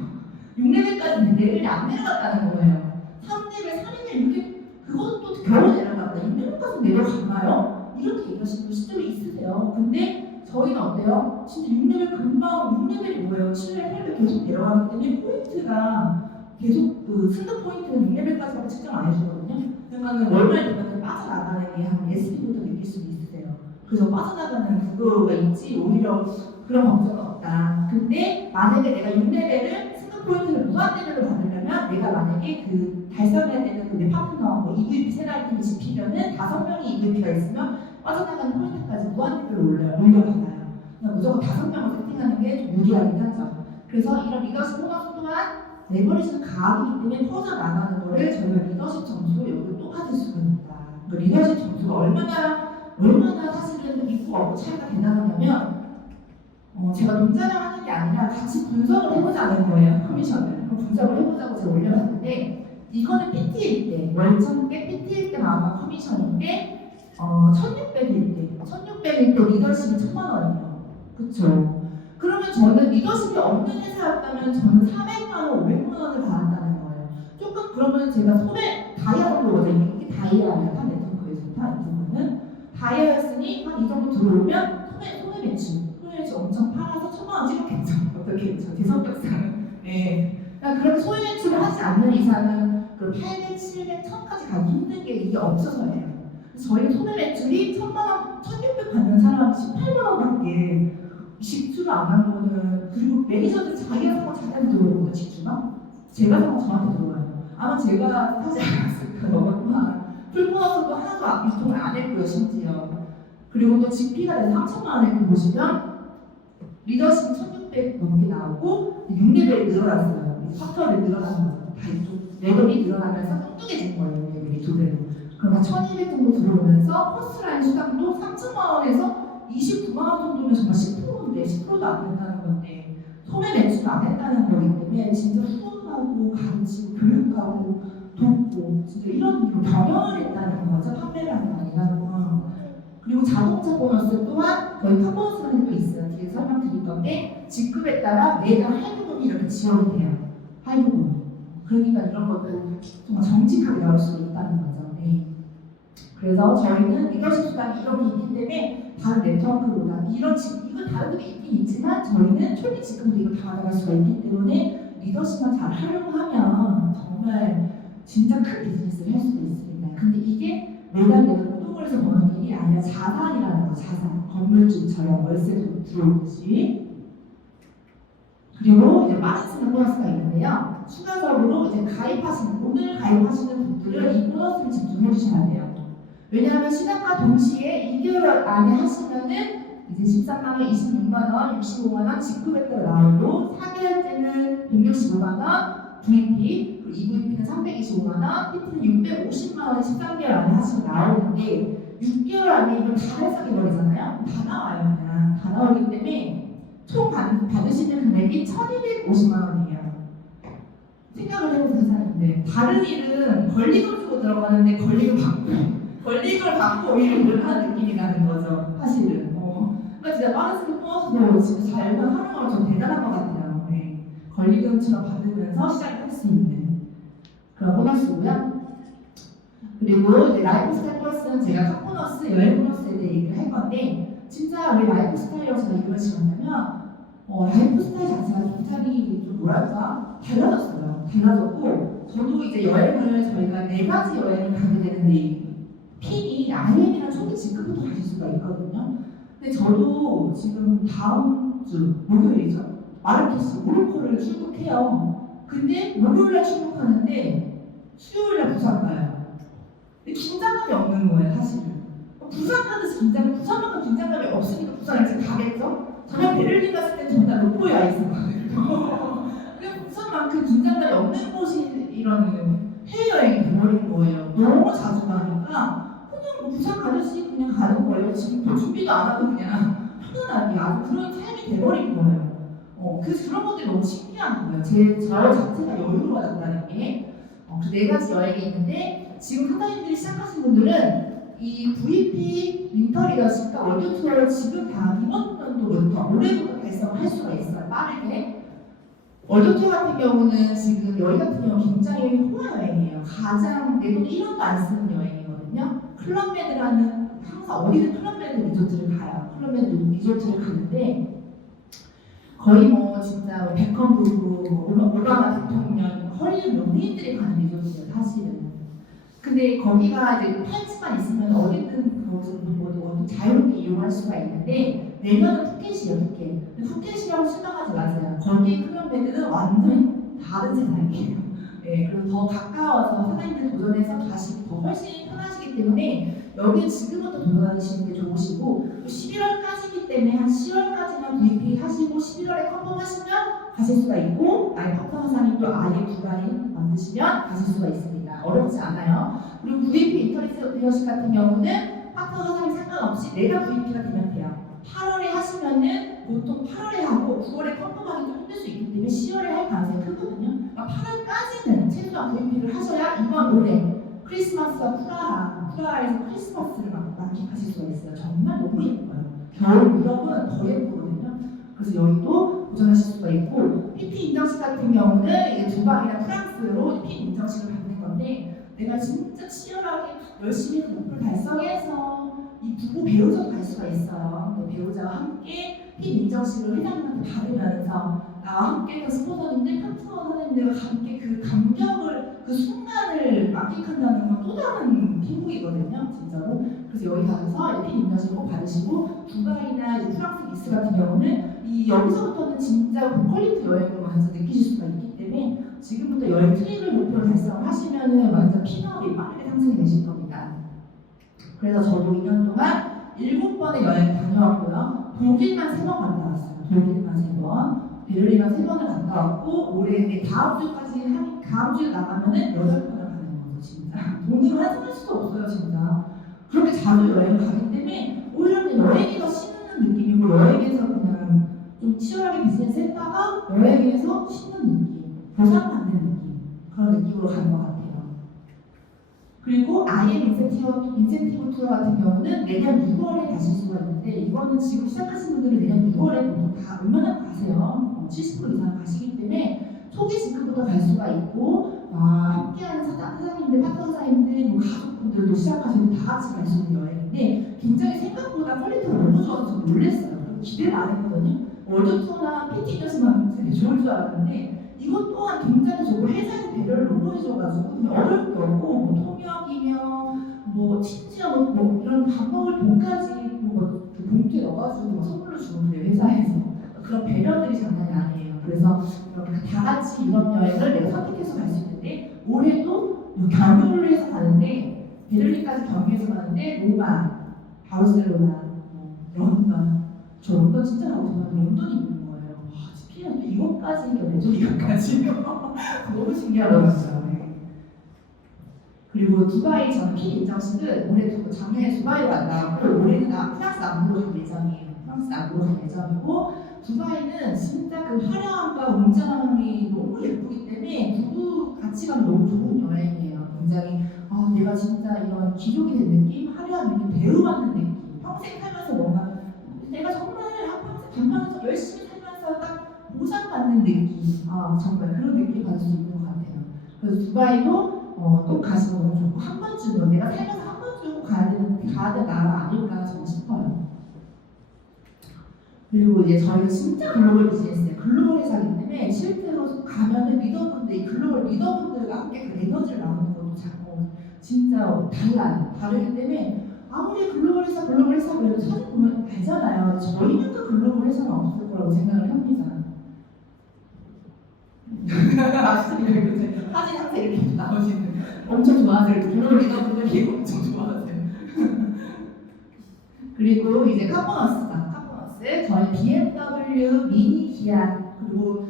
6레벨까지는 레벨이 안 내려갔다는 거예요. 3레벨, 4레벨 이렇게 그것도 겨우 내려갔다. 6레벨까지 내려가나요? 이렇게 얘기하시는 분 실제로 있으세요. 근데 저희는 어때요? 진짜 6레벨 금방 6레벨이 뭐예요? 7레벨, 8레벨 계속 내려가기 때문에 포인트가 계속 그 승급 포인트는 6레벨까지밖에 측정 안 해주거든요. 그러니까 월말 되면 빠져나가는 게 한 SP부터 느낄 수 있으세요. 그래서 빠져나가는 그거가 있지 오히려 그런 걱정은 없다. 근데 만약에 내가 6레벨을 승급 포인트를 무한대별로 받으려면 내가 만약에 그 달성해야 되는 내 파트너 뭐 EVP 세 아이템이 집히면은 5명이 EVP가 있으면 빠져나가는 포인트까지 무한대별로 올려가나요. 그냥 무조건 5명을 세팅하는 게 좀 유리하긴 하죠. 그래서 이런 리더십 보너스 또한 레버리지는 강하기 때문에 퍼져나가는 거를 저희가 리더십 점수 여기 또 받을 수가 있다. 그 리더십 점수가 얼마나 사실은 있고 없고 차이가 대단하냐면 제가 동자랑하는 게 아니라 같이 분석을 해보자는 거예요. 커미션을 분석을 해보자고 제가 올려봤는데 이거는 PT일 때 월정 때 PT일 때 아마 커미션인데 1600일 때 리더십이 1000만원이에요. 그쵸? 그러면 저는 리더십이 없는 회사였다면 저는 400만원, 500만원을 받았다는 거예요. 조금 그러면 제가 소매 다이아 정도거든요. 이게 다이아예요. 타 네트워크에서 타 네트워크는 다이아였으니 한 이 정도 들어오면 소매 매출 엄청 팔아서 1000만원 찍었겠죠. 어떻겠죠? 제 성격상은. 네. 그러니까 그렇게 소매 매출을 하지 않는 이상은 그 800, 700, 1000까지 가기 힘든 게 이게 없어서예요. 저희 소매 매출이 1000만원, 1600 받는 사람 18만원밖에 직주를 안 한 거는 그리고 매니저들 자기가 사고 자기한테 들어오거든요. 직주가 제가 사고 저한테 들어와요. 아마 제가 사지 않았을까 너무 풀보너스도 하나도 유통을 안 했고요. 심지어 그리고 또 GP가 돼서 3천만 원을 보시면 리더십 1600 넘게 나오고 6레벨이 늘어났어요. 파트너를 늘어나는 거죠. 레벨이 늘어나면서 뚱뚱해진 거예요. 레벨이 2배로. 그러면 1200 정도 들어오면서 퍼스트라인 수당도 3천만 원에서 29만 원 정도면 정말 10%인데 10%도 안 된다는 건데 소매 매출도 안 된다는 거기 때문에 진짜 후원하고 가르치고 교육하고 돕고 진짜 이런 일로 경영을 했다는 거죠. 판매를 하는 게 아니라. 그리고 자동차 보너스 또한 저희 탑보너스라는 게 있어요. 뒤에 설명드릴 건데 직급에 따라 매달 할부금이 이렇게 지원이 돼요. 할부금. 그러니까 이런 것도 정말 정직하게 나올 수 있다는 거죠. 네. 그래서 저희는 리더십 수당이 이런 게 있기 때문에 다른 네트워크보다 이건 다른 데도 있긴 있지만 저희는 초기 직급도 이거 다 받아갈 수가 있기 때문에 리더십만 잘 활용하면 정말 진짜 큰 비즈니스를 할 수도 있습니다. 근데 이게 매달 노동을해서 버는 일이 아니라 자산이라는 거, 자산. 건물주처럼 월세도 들어오듯이. 그리고 이제 빠른 쓰는 보너스가 있는데요. 추가적으로 이제 오늘 가입하시는 분들은 이 보너스를 집중해 주셔야 돼요. 왜냐하면 시작과 동시에 2개월 안에 하시면은 이제 13만원, 26만원, 65만원 직급에 따라 나오고 4개월째는 165만원 VP, 그리고 EVP는 325만원, PT는 650만원 13개월 안에 하시면 나오는데 6개월 안에 이걸 다 해석해버리잖아요. 다 나와요. 그냥 다 나오기 때문에 총 받으시는 금액이 1250만원이에요. 생각을 해보세요, 사람들. 다른 일은 권리금 주고 들어가는데 권리금을 받고 오히려 늘어나는 느낌이 나는 거죠, 사실은. 그러니까 진짜 빠른 스킬 보너스도 진짜 잘만 활용하면 좀 대단한 것 같아요. 네. 권리금처럼 받으면서 시작을 할 수 있는 그런 보너스고요. 그리고 이제 라이프 스타일 보너스는 제가 카 보너스, 여행 보너스에 대해 얘기를 할 건데 진짜 왜 라이프 스타일이라고 제가 이걸 지었냐면 라이프 스타일 자체가 굉장히 좀 뭐랄까 달라졌고 저도 이제 여행을 저희가 4가지 여행을 가게 되는데 핀이 IM이랑 초기 직급부터 가실 수가 있거든요. 근데 저도 지금 다음 주 목요일이죠. 마르케스 모로코를 출국해요. 근데 목요일날 출국하는데 수요일날 부산 가요. 근데 긴장감이 없는 거예요, 사실은. 부산 가듯이 부산만큼 긴장감이 없으니까 부산을 이제 가겠죠? 저녁 베를린 갔을 때 전날 로포에 와 있었거든요. 그냥 부산만큼 긴장감이 없는 곳이 이런 해외여행이 돼버린 거예요. 너무 자주 가니까 그냥 뭐 부산 가듯이 그냥 가는 거예요. 지금 뭐 준비도 안 하고 그냥 편안하게 아주 그런 삶이 돼버린 거예요. 그래서 그런 것들이 너무 신기한 거예요. 저 자체가 여유로워졌다는 게. 그 4가지 여행이 있는데 지금 사장님들이 시작하신 분들은 이 VP 윈터 리더십과 월드 투어를 지금 다 이번 연도부터 올해부터 달성을 할 수가 있어요. 빠르게. 월드 투어 같은 경우는 지금 여기 같은 경우 굉장히 호화 여행이에요. 가장 내 돈 1원도 안 쓰는 여행이거든요. 클럽메드라는 항상 어디든 클럽메드 리조트를 가요. 클럽메드 리조트를 가는데 거의 뭐 진짜 베컴 부부, 오바마 대통령, 헐리우드 연예인들이 가는 리조트예요, 사실은. 근데 거기가 이제 팔찌만 있으면 어디든 거기서 자유롭게 이용할 수가 있는데 내년은 푸켓이에요, 푸켓. 근데 푸켓이라고 실망하지 마세요. 거기 클럽메드는 완전 다른 세상이에요. 네, 그리고 더 가까워서 사장님들 도전해서 가시기 더 훨씬 편하시기 때문에 여기 지금부터 도전하시는 게 좋으시고, 또 11월까지이기 때문에 한 10월까지만 VP 하시고 11월에 컨펌하시면 가실 수가 있고, 아예 파트너 사장님도 아예 구간인 만드시면 가실 수가 있습니다. 어렵지 않아요. 그리고 VP 인터리어십 같은 경우는 파트너 사장님 상관없이 내가 VP가 되면 돼요. 8월에 하시면은 보통 8월에 하고 9월에 컨펌하기 좀 힘들 수 있기 때문에 10월에 할 가능성이 크거든요. 그러니까 8월까지는 최소한 VP를 하셔야 이번 올해 크리스마스와 프라하에서 크리스마스를 만끽하실 수가 있어요. 정말 너무 예뻐요. 겨울 유럽은 더 예쁘거든요. 그래서 여기도 도전하실 수가 있고, PT 인정식 같은 경우는 이제 두바이나 프랑스로 PT 인정식을 받는 건데, 내가 진짜 치열하게 열심히 그 목표를 달성해서 이 부부 배우자도 갈 수가 있어요. 근데 배우자와 함께 PT 인정식을 회장님한테 받으면서 나와 함께 그 스포서님들, 파트너 선생님들과 함께 그 감격을, 그 순간을 만끽한다는 건 또 다른 행복이거든요, 진짜로. 그래서 여기 가셔서 PT 인정식을 꼭 받으시고, 두바이나 이제 프랑스 니스 같은 경우는 여기서부터는 진짜 고퀄리티 여행을 완전 느끼실 수가 있기 때문에 지금부터 여행 트립을 목표로 달성을 하시면은 완전 피너업이 빠르게 상승이 되실 겁니다. 그래서 저도 2년 동안 7번의 여행 다녀왔고요. 독일만 3번 갔다 왔어요. 독일만 3번, 베를린만 3번을 갔다 왔고, 올해 다음 주에 나가면은 8번을 가는 거죠, 진짜. 돈으로 환산할 수도 없어요, 진짜. 그렇게 자주 여행을 가기 때문에 오히려 그냥 여행에서 쉬는 느낌이고, 여행에서 그냥 좀 치열하게 비즈니스 했다가 여행에서 쉬는 느낌, 보상받는 느낌, 그런 느낌으로 가는 것 같아요. 그리고 IM 인센티브 투어 같은 경우는 내년 6월에 가실 수가 있는데, 이거는 지금 시작하신 분들은 내년 6월에 보통 다 웬만하면 가세요. 70% 이상 가시기 때문에 초기 지금부터 갈 수가 있고, 함께하는 사장님들, 파트너 사장님들, 뭐 가족분들도 시작하시면 다 같이 갈 수 있는 여행인데, 굉장히 생각보다 퀄리티가 너무 좋아서 좀 놀랐어요. 그리고 기대를 안 했거든요. 월드 투어나 PT 인더스만 되게 좋을 줄 알았는데, 이것 또한 굉장히 좋고, 회사에서 배려를 너무 해줘가지고 그냥 어려울 게 없고, 뭐 통역이며 뭐 심지어 뭐 이런 밥 먹을 돈까지 그 봉투에 넣어가지고 선물로 주는데, 회사에서 그런 배려들이 장난이 아니에요. 그래서 다 같이 유럽 여행을 내가 선택해서 갈 수 있는데, 올해도 경유를 해서 가는데, 베를린까지 경유해서 가는데, 로마, 바르셀로나, 런던, 저 런던 진짜 가고 싶었는데 런던이 있는 거예요. 와, 스피너 이것까지 레토리카까지 너무 신기하더라고요. 네. 그리고 두바이 전 피 인정식은 올해 작년에 두바이로 갔다 왔고, 올해는 프랑스 남부로 갈 예정이에요. 프랑스 남부로 갈 예정이고, 두바이는 진짜 그 화려함과 웅장함이 너무 예쁘기 때문에 부부 가치가 너무 좋은 여행이에요. 굉장히 내가 진짜 이런 귀족이 된 느낌, 화려한 느낌, 배우받는 느낌, 평생 살면서 뭔가 내가 정말 한평생 열심히 살면서 딱 보상받는 느낌, 정말 그런 느낌 받을 수 있는 것 같아요. 그래서 두바이도 꼭 가시면 너무 좋고, 한 번쯤은 내가 살면서 한 번쯤은 가야 되는 나라 아닐까 저는 싶어요. 그리고 이제 저희가 진짜 글로벌 비즈니스예요. 글로벌 회사이기 때문에 실제로 가면은 리더분들, 글로벌 리더분들과 함께 그 에너지를 나누는 것도 진짜 다르기 때문에, 아무리 글로벌 회사 그래도 사진 보면 알잖아요. 저희는 그 글로벌 회사는 없을 거라고 생각을 합니다. 사진 항상 이렇게 나오시는 엄청 좋아하세요. 글로벌 리더분들이 엄청 좋아하세요. 그리고 이제 카보너스다. 저희 BMW, 미니, 기아, 그리고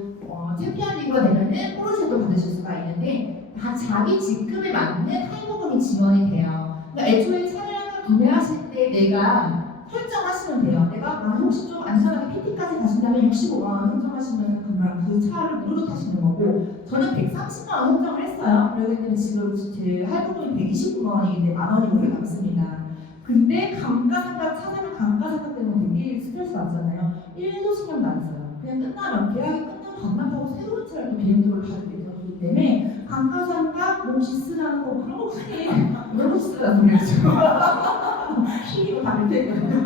챔피언 리그가 되면은 포르쉐도 받으실 수가 있는데, 다 자기 직급에 맞는 할부금이 지원이 돼요. 그러니까 애초에 차량을 구매하실 때 내가 설정하시면 돼요. 내가 혹시 좀 안전하게 PT까지 가신다면 65만 원 설정하시면 그 차를 무료로 타시는 거고, 저는 130만 원 설정을 했어요. 그렇기 때문에 지금 제 할부금이 129만 원이기 때문에 만 원이 오래 남습니다. 근데 사장님 감가상각 때문에 되게 스트레스 받잖아요. 1도 신경도 안 써요. 그냥 계약이 끝나면 반납하고 새로운 차를 또 BMW를 가지고 있기 때문에 감가상각, 몸시스라는 거 그런 거 크게 롤시스라는 소리죠. 힘이고 다를 때거든요.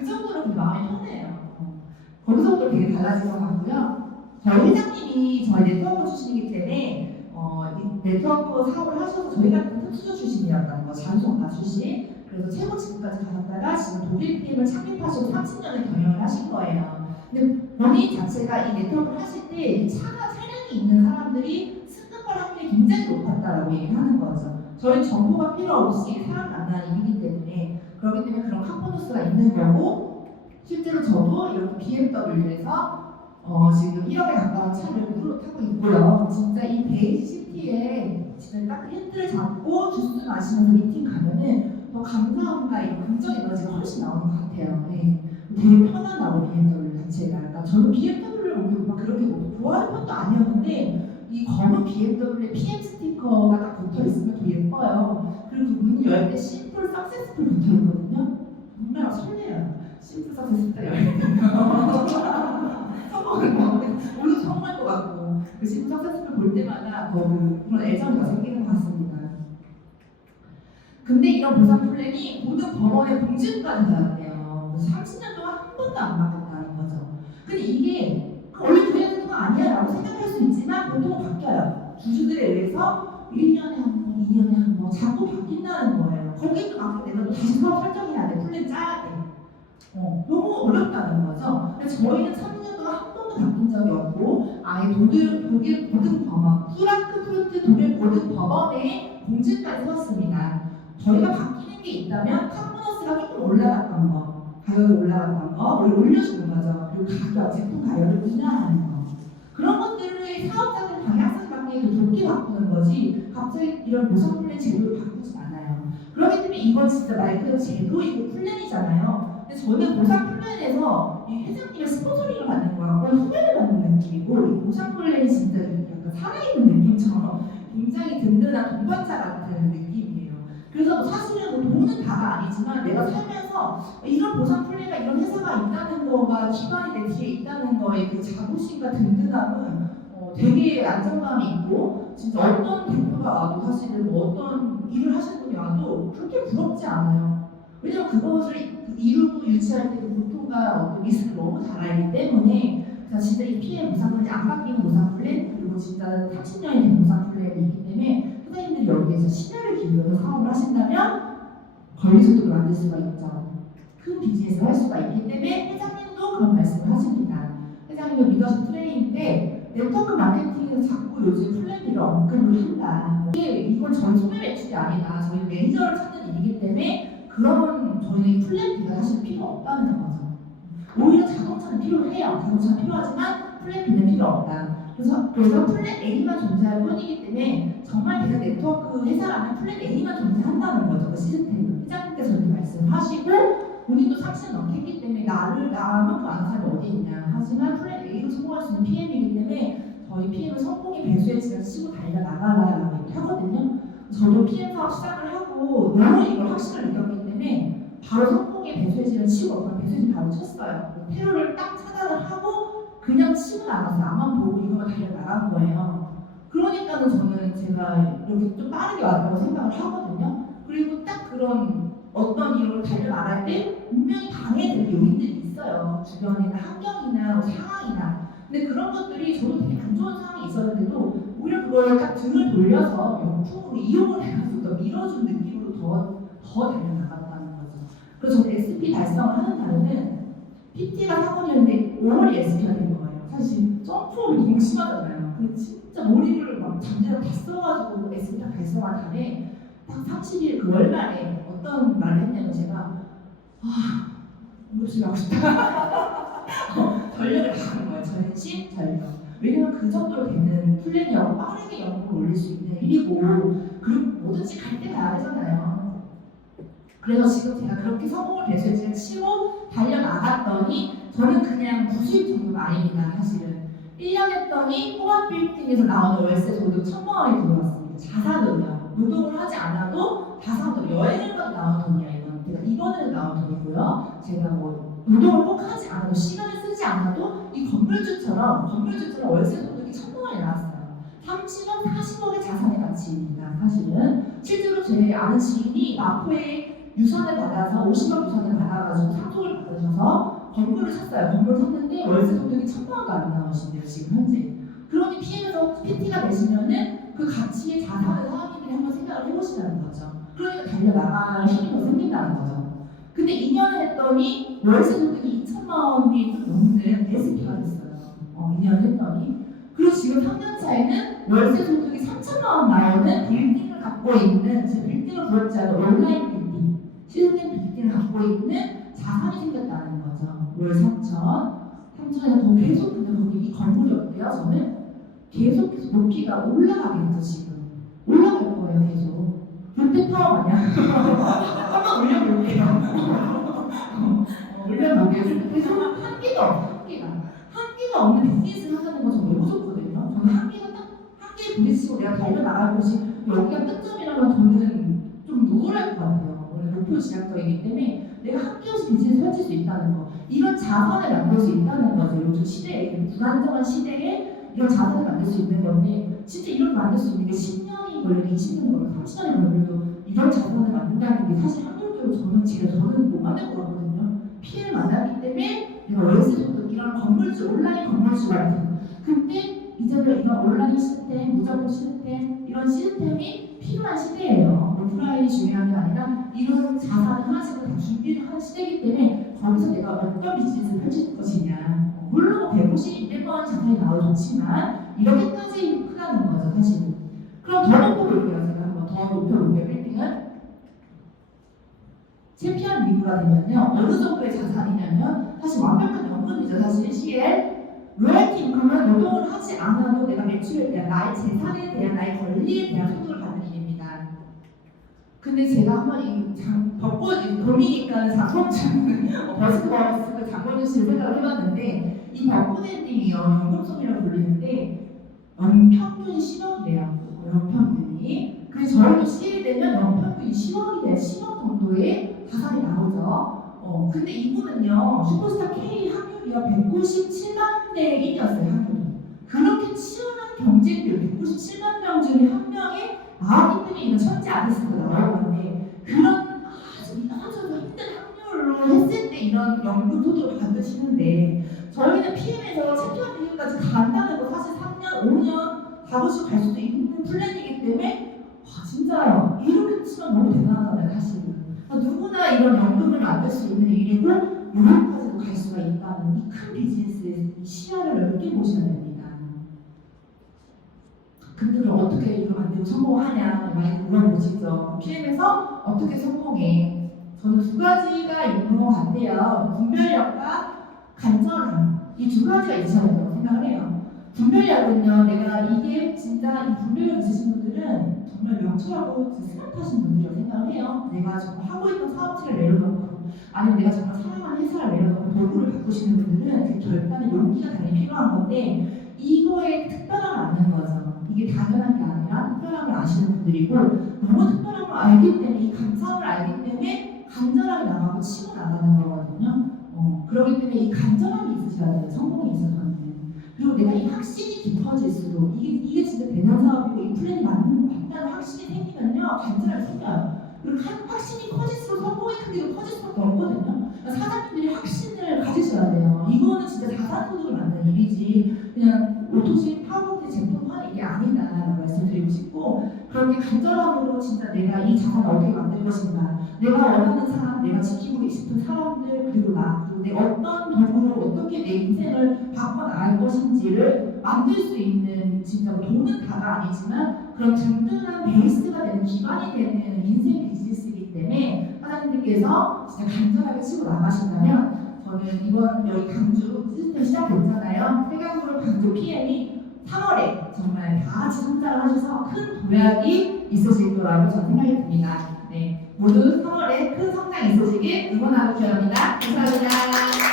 그 정도로 그 마음이 편해요. 거기서부터 되게 달라진 것 같고요. 저희 회장님이 저희 네트워크 출신이기 때문에 이 네트워크 사업을 하셔서 저희가 특수 출신이었다는 거, 자주정가 출신. 그래서 최고 직급까지 가셨다가 지금 독일 PM을 창립하시고 30년을 경영을 하신 거예요. 근데 본인 자체가 이 네트워크를 하실 때 차량이 있는 사람들이 승급할 확률이 굉장히 높았다라고 얘기를 하는 거죠. 저희 정보가 필요 없이 사람 만나는 일이기 때문에 그렇기 때문에 그런 컴포넌스가 있는 거고 실제로 저도 이렇게 BMW에서 지금 1억에 가까운 차를 무료로 타고 있고요. 진짜 이 베이시티에 진짜 딱 핸들을 잡고 주스 마시면서 미팅 가면은 더 감사함과 이 긍정 에너지가 훨씬 나오는 것 같아요. 네. 되게 편안하고 BMW 자체가. 그러니까 저는 BMW를 막 그렇게 뭐 좋아하는 편도 아니었는데 이 검은 BMW에 PM 스티커가 딱 붙어 있으면 더 예뻐요. 그리고 문 열 때 심플 석세스풀 붙어 있거든요. 정말 설레요. 심플 석세스풀 딱 열 때. 성공할 것 같고, 오늘 성공할 것 같고, 그 심플 석세스풀 볼 때마다 그런 애정이 생기는 것 같습니다. 근데 이런 보상 플랜이 모든 법원의 공지까지 나왔대요. 30년 동안 한 번도 안 바뀌었다는 거죠. 근데 이게 원래 그래야 되는 거 아니야 라고 생각할 수 있지만 보통은 바뀌어요. 주주들에 의해서 1년에 한 번, 2년에 한 번 자꾸 바뀐다는 거예요. 거기도 막 내가 또 다시 사업 설정해야 돼. 플랜 짜야 돼. 너무 어렵다는 거죠. 근데 저희는 3년 동안 한 번도 바뀐 적이 없고 아예 독일 모든 법원, 프랑크푸르트 독일 모든 법원에 공지까지 썼습니다. 저희가 바뀌는 게 있다면 컴포넌스가 조금 올라갔던 거, 가격이 올라갔던 거, 우리 올려주는 거죠. 그리고 가격, 제품 가격을 인하하는 거. 그런 것들을 사업자들 방향성 바뀌고 좋게 바꾸는 거지 갑자기 이런 보상 플랜 제도를 바꾸지 않아요. 그렇기 때문에 이건 진짜 말 그대로 제도이고 플랜이잖아요. 근데 저는 보상 플랜에서 이 회장님의 스폰서링을 받는 거하고 후배를 받는 느낌이고 이 보상 플랜이 진짜 약간 살아있는 느낌처럼 굉장히 든든한 동반자 같은 느낌이에요. 그래서 사실은 뭐 돈은 다가 아니지만 내가 살면서 이런 보상 플랜과 이런 회사가 있다는 거가 기반이 내 뒤에 있다는 거에 그 자부심과 든든함은 되게 안정감이 있고 진짜 어떤 대표가 와도 사실은 뭐 어떤 일을 하시는 분이 와도 그렇게 부럽지 않아요. 왜냐면 그것을 이루고 유치할 때 그 고통과 어떤 리스크를 너무 잘 알기 때문에 진짜 이 PM 보상 플랜이 안 바뀌는 보상 플랜 그리고 진짜 30년이 된 보상 플랜이 있기 때문에 선생님들이 여기에서 신뢰를 기울여서 사업을 하신다면 권리소득을 만들 수가 있죠. 큰 비즈니스를 할 수가 있기 때문에 회장님도 그런 말씀을 하십니다. 회장님은 리더십 트레이닝 때 네트워크 마케팅에서 자꾸 요즘 플랜비를 언급을 한다. 이건 저희 소매 매출이 아니다. 저희 매니저를 찾는 일이기 때문에 그런 저희 플랜비가 사실 필요 없다는 거죠. 오히려 자동차는 필요해요. 자동차는 필요하지만 플랜비는 필요 없다. 그래서 플랜 A만 존재할 뿐이기 때문에 정말 대단 네트워크 회사라면 플랜 A만 존재한다는 거죠. 그 시스템은 회장님께서 이렇게 말씀을 하시고 본인도 30년 넘겠기 때문에 나만큼 아는 사람이 어디 있냐. 하지만 플랜 A로 성공할 수 있는 PM이기 때문에 저희 PM은 성공의 배수의 진을 치고 달려나가라라고 하거든요. 저도 PM 사업 시작을 하고 너무 이걸 확실히 느꼈기 때문에 바로 성공의 배수의 진을 치고 그런 배수의 진 바로 쳤어요. 테러를 딱 차단을 하고 그냥 치고 나가서 나만 보고 이거만 달려나간 거예요. 그러니까는 저는 제가 이렇게 좀 빠르게 왔다고 생각을 하거든요. 그리고 딱 그런 어떤 일을 달려나갈 때 분명히 방해될 요인들이 있어요. 주변이나 환경이나 뭐 상황이나. 근데 그런 것들이 저도 되게 안 좋은 상황이 있었는데도 오히려 그걸 딱 등을 돌려서 용품으로 이용을 해가지고 더 밀어준 느낌으로 더 달려나갔다는 거죠. 그래서 저는 SP 달성을 하는 날에는 PT가 사건이었는데 5월이 SP가 된 거예요. 사실 점프를 너무 심하잖아요. 근데 진짜 몰입을 막 잠재로 다 써가지고 SP 딱 달성한 다음에 딱 30일 그 월말에 어떤 말을 했냐면 제가 응급실 가고 싶다. 전력을 다 하는 거예요. 전신, 전력. 왜냐면 그 정도로 되는 플랜이라고 빠르게 연봉을 올릴 수 있는 일이고 그리고 뭐든지 갈 때 가야 되잖아요. 그래서 지금 제가 그렇게 성공을 배수진을 치고 달려나갔더니 저는 그냥 부수입 정도가 아닙니다. 사실은 1년 했더니 호환 빌딩에서 나오는 월세 소득 1,000만 원이 들어왔습니다. 자산으로요. 노동을 하지 않아도 자산으로 여행을 가도 나오는 돈이야. 이건 입원을 나온 돈이고요. 제가 뭐 노동을 꼭 하지 않아도 시간을 쓰지 않아도 이 건물주처럼 월세 소득이 1,000만 원이 나왔어요. 30억, 40억의 자산의 가치입니다. 사실은 실제로 제 아는 지인이 마포에 유산을 받아서 50억 유산을 받아가지고 상속을 받으셔서 건물을 샀어요. 건물을 샀는데 월세 소득이 1,000만 원도 안 나오신대요. 지금 현재. 그러니 PM에서 PT가 되시면은 그 가치의 자산을 사람들이 한번 생각을 해보시라는 거죠. 그러니까 달려나갈 힘이 더 생긴다는 거죠. 근데 2년을 했더니 월세 소득이 2천만 원이 좀 넘는 SP가 됐어요. 2년을 했더니. 그리고 지금 3년 차에는 월세 소득이 3천만 원 나오는 빌딩을 갖고 있는, 제 빌딩을 부럽지 않은 온라인 빌딩, 실내 빌딩을 갖고 있는 자산이 생겼다는 거죠. 월 3천에서 더 계속, 근데 거기 이 건물이 어때요? 저는 계속 높이가 올라가겠죠, 지금. 올라갈 거예요, 계속. 롯데타워 마냥. 한번 올려볼게요. 올려보게요. 그래서 한계가 없는 비즈니스를 한다는 건 정말 무섭거든요. 저는 한 개에 부딪히고 내가 달려나갈 곳이 여기가 끝점이라면 저는 좀 우울할 것 같아요. 원래 목표 지향적이기 때문에 내가 한 개 없이 비즈니스 펼칠 수 있다는 거. 이런 자산을 만들 수 있다는 거죠. 요즘 시대에, 불안정한 시대에 이런 자산을 만들 수 있는 건데, 진짜 이런 거 만들 수 있는 게 10년이 걸려도 20년이 걸려도 30년이 걸려도 이런 자산을 만든다는 게 사실 확률적으로 저는 못 만들 것 같거든요. 피해를 만나기 때문에 내가 월세 소득 이런 건물주, 온라인 건물주 같은. 근데 이제는 이런 온라인 시스템, 무정부 시스템, 이런 시스템이 필요한 시대예요. 오프라인이 중요한 게 아니라 이런 자산을 하나씩은 다 준비를 하는 시대이기 때문에 거기서 내가 어떤 비즈니스를 펼칠 것이냐. 물론 150, 200만 자산이 나와도 좋지만 이렇게까지 크다는 거죠, 사실은. 그럼 더 높여볼게요. 제가 한번 더 높여볼게요. 빌딩은 챔피언 리그가 되면요, 어느 정도의 자산이냐면 사실 완벽한 연금이죠. 사실 CL 로열티 인컴은 노동을 하지 않아도 내가 매출에 대한 나의 재산에 대한 나의 권리에 대한 소득을 받는 일입니다. 근데 제가 한번 이 벚꽃 봄이니까 버스트 장본준 씨를 생각을 해봤는데, 이 벚꽃 엔딩이요, 연금송이라고 불리는데 연평균이 10억이래요. 연평균이. 그래서 저희도 CL되면 연평균이 10억이 돼요. 10억 정도의 자산이 나오죠. 근데 이분은요, 슈퍼스타 K 확률이요 197만 대 1이었어요. 확률이. 그렇게 치열한 경쟁률, 197만 명 중에 한 명에 나왔기 때문에 이런 천재 아티스트가 나올 건데, 그런 아주 힘든 확률로 했을 때 이런 연금 소득을 받으시는데, 저희는 PM에서 챔피언 리그까지 간다는 거 사실 3년, 5년 가보시고 갈 수도 있는 플랜이기 때문에 진짜 이렇게 치면 너무 대단하잖아요, 사실은. 누구나 이런 연금을 만들 수 있는 일이고 여기까지도 갈 수가 있다는 이 큰 비즈니스의 시야를 넓게 보셔야 됩니다. 근데 그럼 어떻게 이걸 만들고 성공하냐 많이 물어보시죠. PM에서 어떻게 성공해? 저는 두 가지가 있는 것 같아요. 분별력과 간절함. 이 두 가지가 있어야 된다고 생각을 해요. 분별력은요, 내가 이게 진짜 이 분별력 있으신 분들은 정말 명철하고 스마트하신 분들이라고 생각을 해요. 내가 정말 하고 있던 사업체를 내려놓고, 아니면 내가 정말 사랑하는 회사를 내려놓고 도구를 바꾸시는 분들은 그 결단의 용기가 당연히 필요한 건데, 이거에 특별함을 아는 거죠. 이게 당연한 게 아니라 특별함을 아시는 분들이고, 너무 특별한 걸 알기 때문에, 이 감사함을 알기 때문에 간절하게 나가고 치고 나가는 거거든요. 그렇기 때문에 이 간절함이 있으셔야 돼요. 성공에 있어서는. 그리고 내가 이 확신이 깊어질수록 이게 진짜 대단 사업이고 이 플랜이 맞다는 확신이 생기면요, 간절하게 생겨요. 그리고 확신이 커질수록 성공의 크기도 커질 수밖에 없거든요. 그러니까 사장님들이 확신을 가지셔야 돼요. 이거는 진짜 자산 소득을 만드는 일이지 그냥 오토식 파워포트 제품 파는 일이 아니다라고 말씀드리고 싶고, 그렇게 간절함으로 진짜 내가 이 자산을 어떻게 만들 것인가, 내가 원하는 사람, 내가 지키고 싶은 사람들, 그리고 그리고 내 어떤 도구로 어떻게 내 인생을 바꿔나갈 것인지를 만들 수 있는, 진짜 돈은 다가 아니지만 그런 든든한 베이스가 되는, 기반이 되는 인생 비즈니스이기 때문에 사장님들께서 진짜 간절하게 치고 나가신다면, 저는 이번 여기 강주 시스템 시작됐잖아요. 해강으로 강주 PM이 3월에 정말 다 같이 성장을 하셔서 큰 도약이 있으실 거라고 저는 생각이 듭니다. 네, 모두 3월에 큰 성장 있으시길 응원하고 기원합니다. 감사합니다.